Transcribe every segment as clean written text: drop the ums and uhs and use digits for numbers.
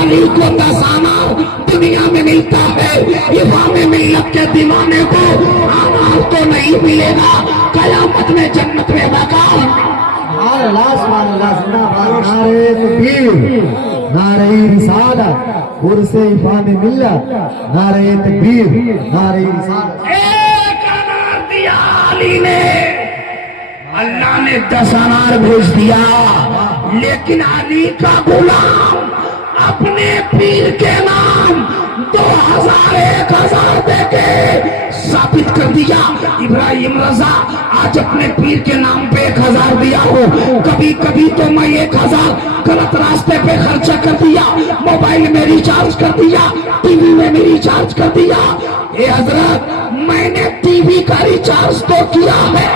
अली को 10 आना दुनिया में मिलता है, इमाम मिल्लत के दीवाने को आना तो नहीं मिलेगा, कयामत में जन्नत में मकान। नारे तकबीर, नारे रिसालत, उर्से इमाम मिल्लत, नारे तकबीर, नारे रिसालत। एक अनार दिया अली ने, अल्लाह ने 10 अनार भेज दिया, लेकिन अली का गुलाम अपने पीर के नाम 2000 1000 देके साबित कर दिया। इब्राहिम रजा आज अपने पीर के नाम पे 1000 दिया हो, कभी कभी तो मैं 1000 गलत रास्ते पे खर्चा कर दिया, मोबाइल में रिचार्ज कर दिया, टीवी में भी रिचार्ज कर दिया। ए हजरत, मैंने टीवी का रिचार्ज तो किया है,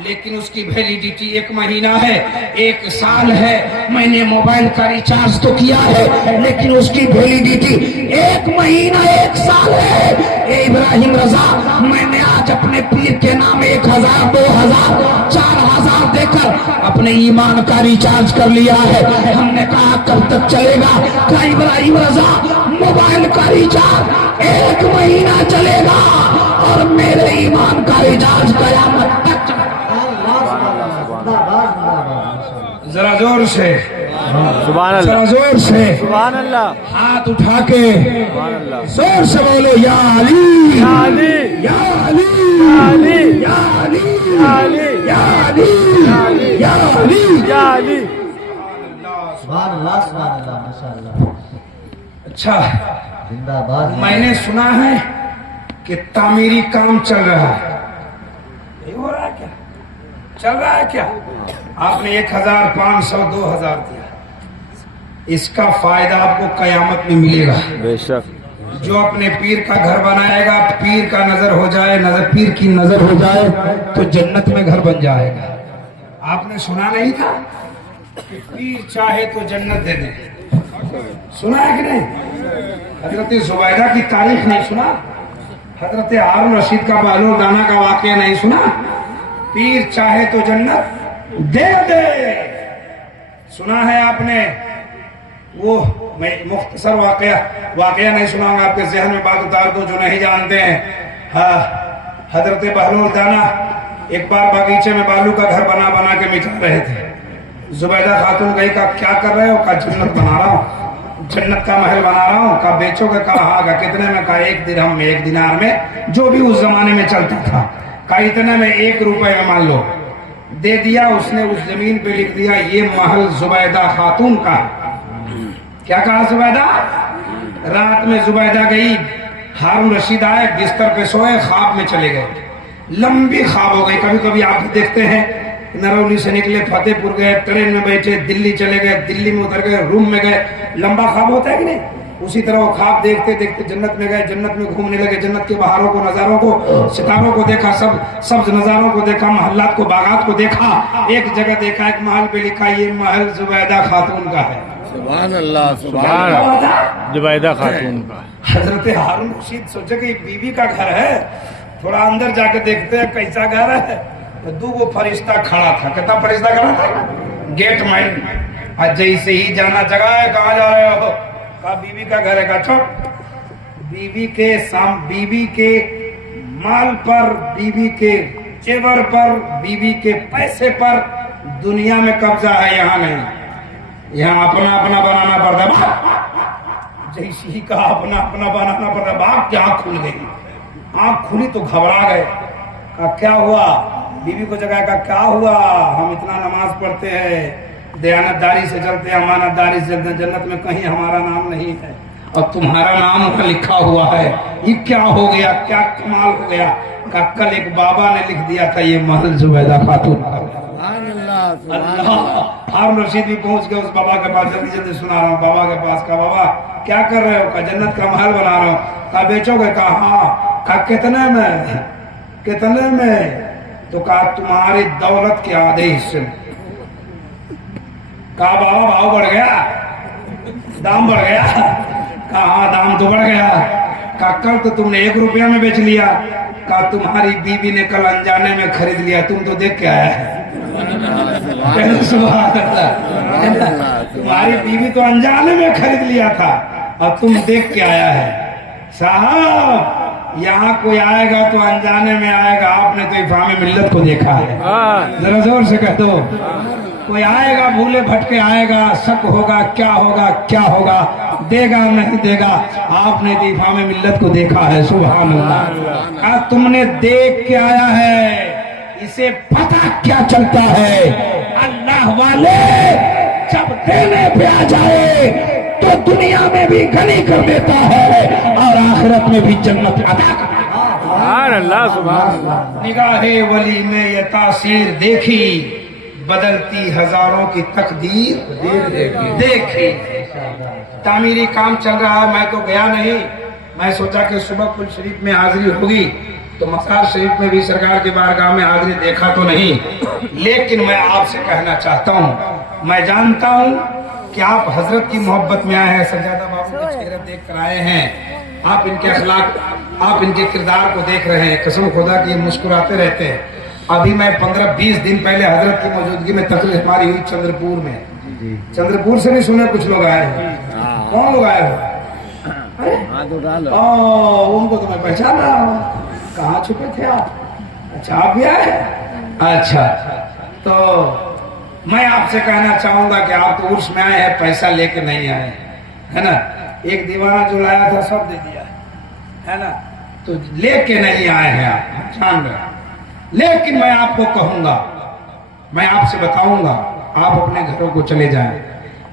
लेकिन उसकी वैलिडिटी 1 महीना है, 1 साल है। मैंने मोबाइल का रिचार्ज तो किया है, लेकिन उसकी वैलिडिटी 1 महीना 1 साल है। इब्राहिम रजा, मैंने आज अपने पीर के नाम 1000 2000 4000 देकर अपने ईमान का रिचार्ज कर लिया है। हमने कहा कब तक चलेगा? क्या इब्राहिम रजा, मोबाइल का रिचार्ज 1 महीना चलेगा और मेरे ईमान का रिचार्ज कयामत तक चलेगा। जरा जोर से, सुभान अल्लाह, जरा जोर से, सुभान अल्लाह, हाथ उठा के सुभान अल्लाह, जोर से बोलो, या अली, या अली, या अली, या अली, या अली, या अली, या अली, या अली, या अली। सुभान अल्लाह, सुभान अल्लाह, माशाअल्लाह। अच्छा, जिंदाबाद। मैंने सुना है कि तामीरी काम चल रहा है, ये हो रहा है क्या? चल रहा है क्या? आपने 1000 500 2000 दिया, इसका फायदा आपको कयामत में मिलेगा। बेशक। जो अपने पीर का घर बनाएगा, पीर का नजर हो जाए, पीर की नजर हो जाए तो जन्नत में घर बन जाएगा। आपने सुना नहीं था कि पीर चाहे तो जन्नत दे दे? सुना है कि नहीं? हजरत जुबैदा की तारीख नहीं सुना? हजरत हारून रशीद का बहलोल दाना का वाकया नहीं सुना? पीर चाहे तो जन्नत दे दे। सुना है आपने? वो मैं मुख्तसर वाकया नहीं सुनाऊंगा, आपके जहन में बात उतार दो जो नहीं जानते हैं। हाँ, हजरत बहलोल दाना एक बार बगीचे में बालू का घर बना बना के मिटा रहे थे। जुबैदा खातून गई, का क्या कर रहे हो? का जन्नत बना रहा हूँ, जन्नत का महल बना रहा हूँ। का बेचोगे? कहा हाँ। कितने में? का 1 दिरहम में, 1 दिनार में, जो भी उस जमाने में चलता था। का इतने में, 1 रुपए में मान लो। दे दिया। उसने उस जमीन पे लिख दिया, ये महल जुबैदा खातून का। क्या कहा जुबैदा? रात में जुबैदा गई, हारून रशीद आए, बिस्तर पे सोए, ख्वाब में चले गए। लंबी ख्वाब हो गई। कभी कभी आप देखते हैं, नरौली से निकले, फतेहपुर गए, ट्रेन में बैठे, दिल्ली चले गए, दिल्ली में उतर गए, रूम में गए, लंबा ख्वाब होता है कि नहीं? उसी तरह वो ख्वाब देखते देखते जन्नत में गए, जन्नत में घूमने लगे, जन्नत के बहारों को, नजारों को, सितारों को देखा, सब सब्ज नजारों को देखा, महल्लात को, बागात को देखा। एक जगह देखा, एक महल पे लिखा, ये महल जुबैदा खातून का है। सुभान अल्लाह, सुभान अल्लाह, जुबैदा खातून का। हजरत हारून रशीद सोचे कि बीवी का घर है, थोड़ा अंदर जाके देखते हैं कैसा घर है। तो 2 फरिश्ता खड़ा था। कितना फरिश्ता खड़ा था? Gate man. आज जैसे ही जाना, जगह है, कहाँ जा रहे हो? का बीवी का घर है। का छोट बीवी के माल पर, बीवी के जेवर पर, बीवी के पैसे पर दुनिया में कब्जा है, यहाँ नहीं। यहाँ अपना अपना बनाना पड़ता है। जैसे ही कहा अपना अपना बनाना पड़ता, बाप की आंख खुल गई। आंख खुली तो घबरा गए। कहा क्या हुआ? बीवी को जगाया। का क्या हुआ? हम इतना नमाज पढ़ते हैं, दयानतदारी से चलते हैं, अमानतदारी से चलते हैं, जन्नत में कहीं हमारा नाम नहीं है और तुम्हारा नाम वहां लिखा हुआ है। ये क्या हो गया? क्या कमाल हो गया? का कल एक बाबा ने लिख दिया था, ये महल जुबैदा खातून का। हारून रशीद भी पहुंच गए उस बाबा के पास। जल्दी जल्दी सुना रहा हूँ बाबा के पास। का बाबा क्या कर रहे हो? का जन्नत का महल बना रहा हूँ। का बेचोगे? का हाँ। का कितने में? कितने में? तो कहा तुम्हारी दौलत के आधे हिस्से में। कहा बाबा भाव बढ़ गया, दाम बढ़ गया। कहा हाँ दाम तो बढ़ गया। कहा कल तो तुमने 1 रुपया में बेच लिया। कहा तुम्हारी बीवी ने कल अनजाने में खरीद लिया, तुम तो देख के आया है। तुम्हारी बीवी तो अनजाने में खरीद लिया था और तुम देख के आया है। साहब यहाँ कोई आएगा तो अनजाने में आएगा, आपने तो इफाम मिल्लत को देखा है। जरा जोर से कह दो। कोई आएगा भूले भटके आएगा, शक होगा क्या होगा क्या होगा, देगा नहीं देगा, आपने तो इफाम मिल्लत को देखा है। सुभान अल्लाह। तुमने देख के आया है, इसे पता क्या चलता है, अल्लाह वाले जब देने पे आ जाए तो दुनिया में भी गनी कर देता है और आखिरत में भी जन्नत अदा कर देता है। सुभान अल्लाह, सुभान अल्लाह। निगाहे वली में ये तासीर देखी, बदलती हजारों की तकदीर देखी। तामीरी काम चल रहा है, मैं तो गया नहीं। मैं सोचा कि सुबह कुल शरीफ में हाजिरी होगी तो मसार शरीफ में भी सरकार की बारगाह में हाजिरी देखा तो नहीं, लेकिन मैं आपसे कहना चाहता हूँ, मैं जानता हूँ कि आप हजरत की मोहब्बत में आए हैं, सज्जादा बाबू के चेहरे देख कर आए हैं, आप इनके अखलाक, आप इनके किरदार को देख रहे हैं। कसम खुदा की मुस्कुराते रहते हैं। अभी मैं 15-20 दिन पहले हजरत की मौजूदगी में तकरीर हमारी हुई चंद्रपुर में। चंद्रपुर से भी सुने कुछ लोग आए हैं। कौन लोग आए हो? उनको तो मैं पहचान रहा हूँ। कहाँ छुपे थे आप? अच्छा, आप भी आए? अच्छा, तो मैं आपसे कहना चाहूंगा कि आप तो उर्स में आए हैं, पैसा लेके नहीं आए, है ना। एक दीवाना जो लाया था सब दे दिया है ना, तो लेके नहीं आए हैं आप, जान रहे। लेकिन मैं आपको कहूंगा, मैं आपसे बताऊंगा, आप अपने घरों को चले जाएं,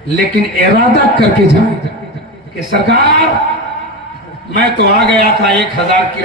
लेकिन इरादा करके जाएं कि सरकार मैं तो आ गया था 1000 की